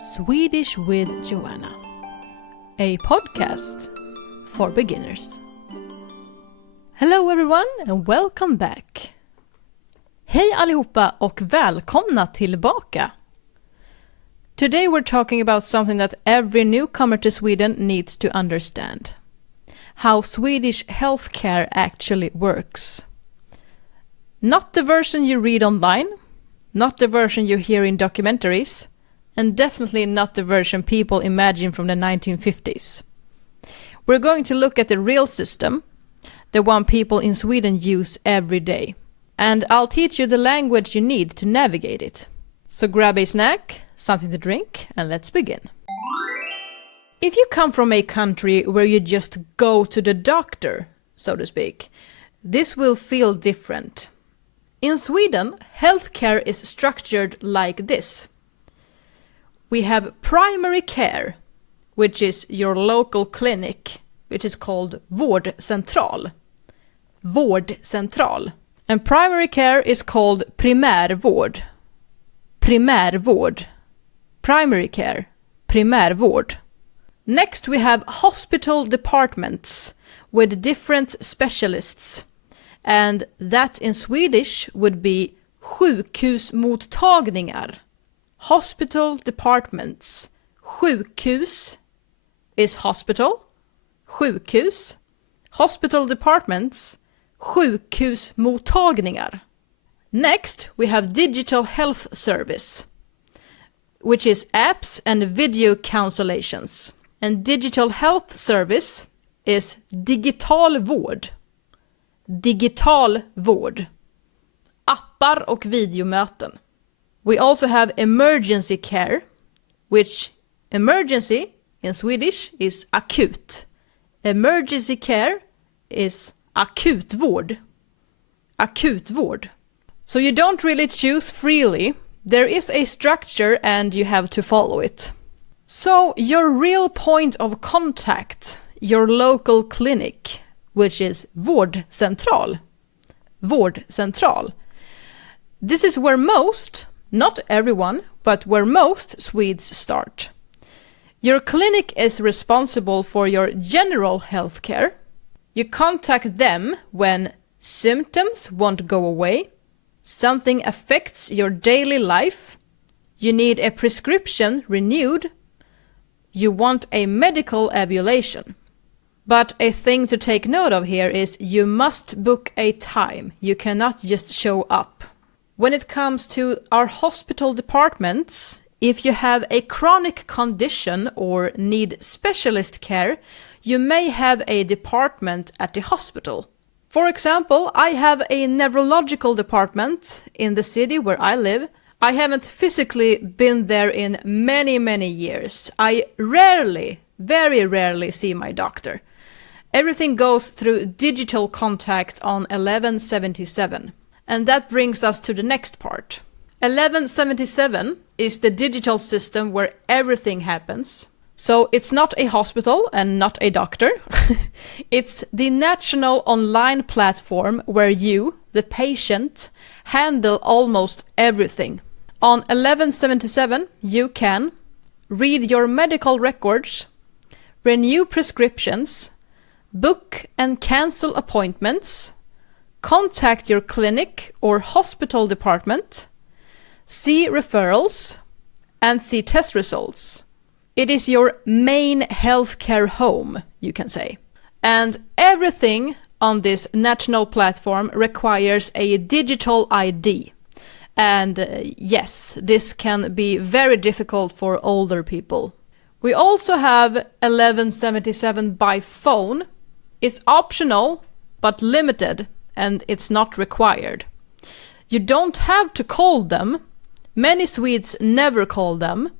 Swedish with Joanna, a podcast for beginners. Hello everyone and welcome back. Hej allihopa och välkomna tillbaka. Today we're talking about something that every newcomer to Sweden needs to understand. How Swedish healthcare actually works. Not the version you read online, not the version you hear in documentaries, and definitely not the version people imagine from the 1950s. We're going to look at the real system, the one people in Sweden use every day. And I'll teach you the language you need to navigate it. So grab a snack, something to drink, and let's begin. If you come from a country where you just go to the doctor, so to speak, this will feel different. In Sweden, healthcare is structured like this. We have primary care, which is your local clinic, which is called vårdcentral. Vårdcentral. And primary care is called primärvård. Primärvård. Primary care. Primärvård. Next we have hospital departments with different specialists. And that in Swedish would be sjukhusmottagningar. Hospital departments. Sjukhus is hospital. Sjukhus. Hospital departments. Sjukhusmottagningar. Next, we have digital health service, which is apps and video consultations. And digital health service is digital vård. Digital vård. Appar och videomöten. We also have emergency care, which emergency in Swedish is akut. Emergency care is akutvård. Akutvård. So you don't really choose freely. There is a structure and you have to follow it. So your real point of contact, your local clinic, which is vårdcentral. Vårdcentral. This is where most, not everyone, but where most Swedes start. Your clinic is responsible for your general health care. You contact them when symptoms won't go away, something affects your daily life, you need a prescription renewed, you want a medical evaluation. But a thing to take note of here is you must book a time. You cannot just show up. When it comes to our hospital departments, if you have a chronic condition or need specialist care, you may have a department at the hospital. For example, I have a neurological department in the city where I live. I haven't physically been there in many years. I rarely, very rarely see my doctor. Everything goes through digital contact on 1177. And that brings us to the next part. 1177 is the digital system where everything happens. So it's not a hospital and not a doctor. It's the national online platform where you, the patient, handle almost everything. On 1177, you can read your medical records, renew prescriptions, book and cancel appointments, contact your clinic or hospital department, see referrals, and see test results. It is your main healthcare home, you can say. And everything on this national platform requires a digital ID. And yes, this can be very difficult for older people. We also have 1177 by phone. It's optional, but limited, and it's not required. You don't have to call them. Many Swedes never call them.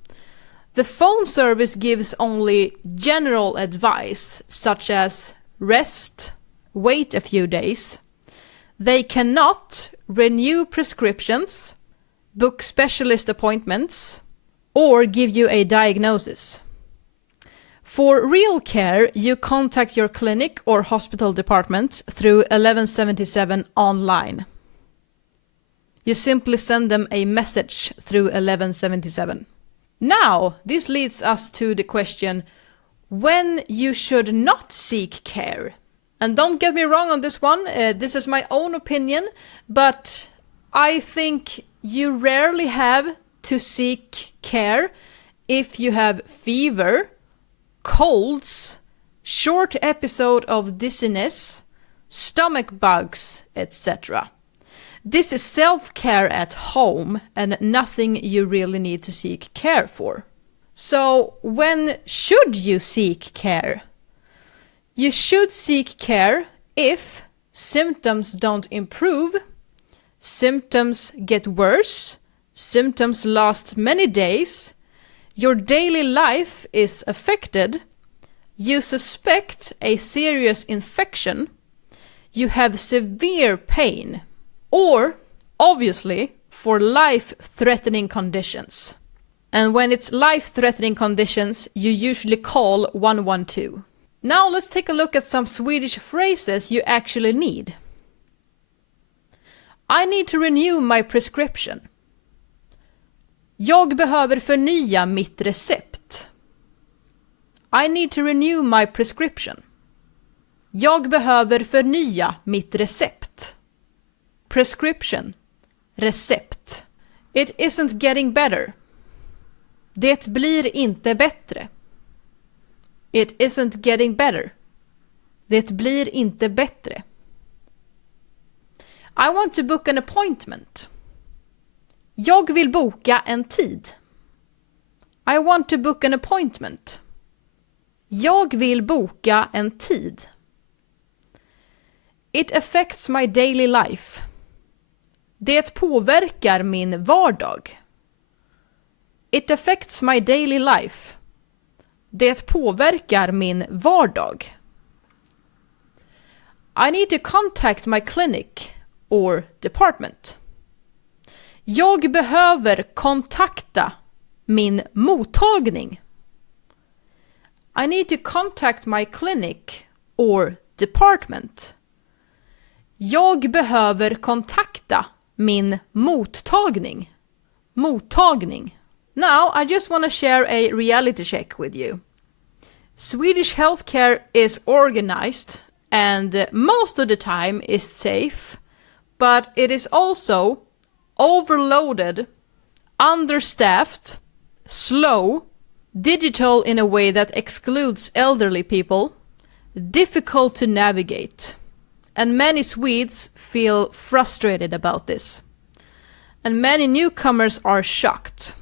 The phone service gives only general advice, such as rest, wait a few days. They cannot renew prescriptions, book specialist appointments, or give you a diagnosis. For real care, you contact your clinic or hospital department through 1177 online. You simply send them a message through 1177. Now, this leads us to the question, when you should not seek care. And don't get me wrong on this one, this is my own opinion, but I think you rarely have to seek care if you have fever, colds, short episode of dizziness, stomach bugs, etc. This is self-care at home and nothing you really need to seek care for. So when should you seek care? You should seek care if symptoms don't improve, symptoms get worse, symptoms last many days, your daily life is affected, you suspect a serious infection, you have severe pain, or, obviously, for life-threatening conditions. And when it's life-threatening conditions, you usually call 112. Now let's take a look at some Swedish phrases you actually need. I need to renew my prescription. Jag behöver förnya mitt recept. I need to renew my prescription. Jag behöver förnya mitt recept. Prescription. Recept. It isn't getting better. Det blir inte bättre. It isn't getting better. Det blir inte bättre. I want to book an appointment. Jag vill boka en tid. I want to book an appointment. Jag vill boka en tid. It affects my daily life. Det påverkar min vardag. It affects my daily life. Det påverkar min vardag. I need to contact my clinic or department. Jag behöver kontakta min mottagning. I need to contact my clinic or department. Jag behöver kontakta min mottagning. Mottagning. Now, I just want to share a reality check with you. Swedish healthcare is organized and most of the time is safe, but it is also overloaded, understaffed, slow, digital in a way that excludes elderly people, difficult to navigate. And many Swedes feel frustrated about this. And many newcomers are shocked.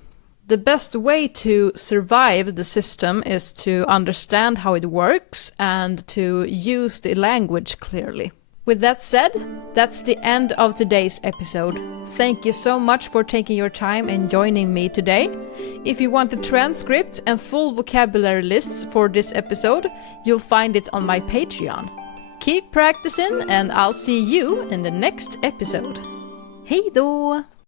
The best way to survive the system is to understand how it works and to use the language clearly. With that said, that's the end of today's episode. Thank you so much for taking your time and joining me today. If you want the transcript and full vocabulary lists for this episode, you'll find it on my Patreon. Keep practicing and I'll see you in the next episode. Hej då!